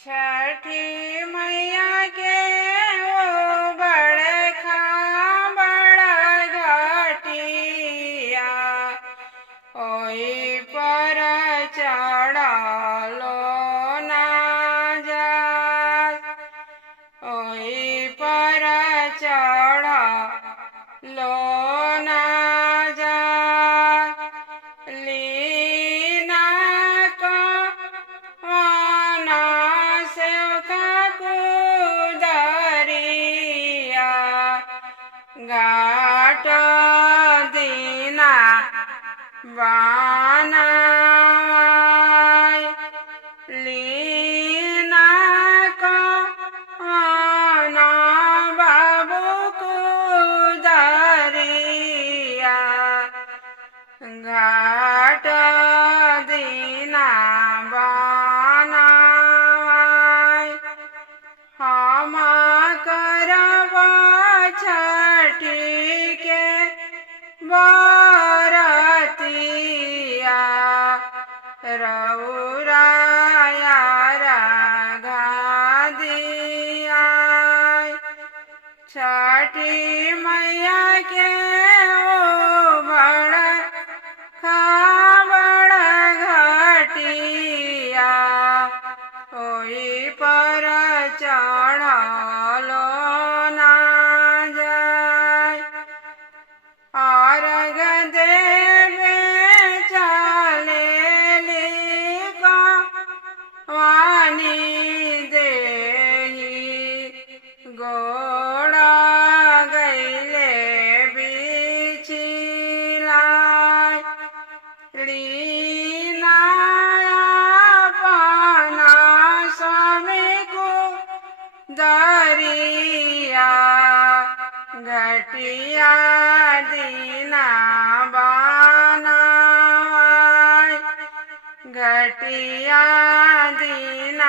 छठी मैया के ओ बड़खा बड़ घटिया ओई पर चढ़लो ना जात ओई पर चढ़लो ना जात लीना को वाना सेवका कुदरिया घाट दीना बनाय लीना को वाना बाबू कुदरिया घाट दीना बनाय हम करब छठी के बरतिया रउराया राघा दियाय छठी मैया के ओ बड़खा बड़ घटिया ओई पर चढ़लो ना जाय अर्घ देवे चलेली वानी देही गोड़ गैले बिछिलाय लीना अपना स्वामी को दरिया घटिया दीना बनाय घटिया दीना